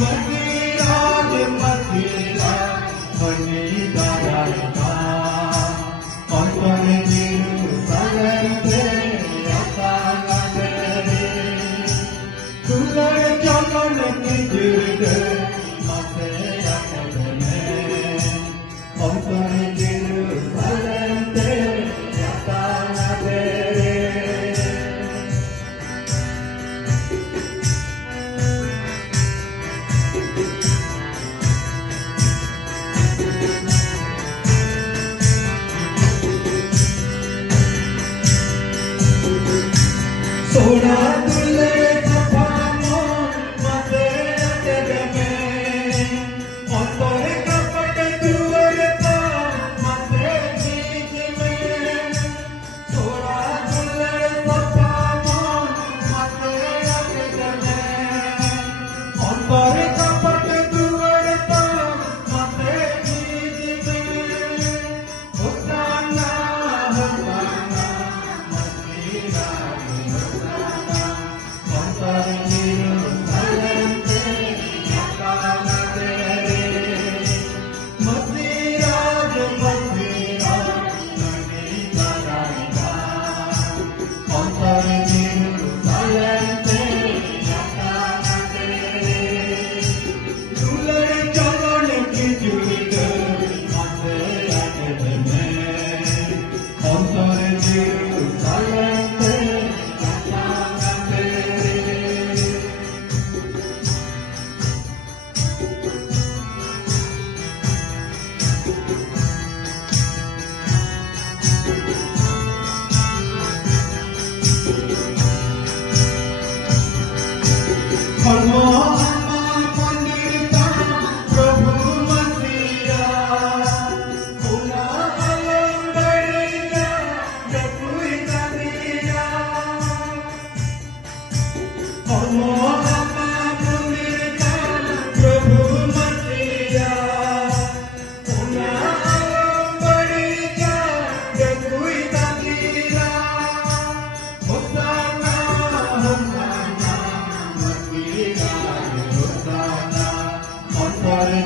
Masiraj Masiraj Manidarayana Antare Jerusalem Atanagare Tular Jalan Nijirde Mate Akademe Antare Jerusalem Atanagare Soda dule kapamo mate akademe Antare kapat duarta mate jijme Soda dule kapamo mate akademe Antare kapat duarta mate jijme Hosanna Hosanna Masira Antare Jerusalem Atanagare Masiraj Masiraj Manidarayana Antare Jerusalem Atanagare Tular Jalan Kijurde Mate Akademe Antare Jerusalem Kalma amma pandita Prabhu Masiya Kula alam bariya Jakui kaniya Kalma amma pandita Prabhu Masiya Kula alam bariya Jakui kaniya Hosanna Hosanna Antare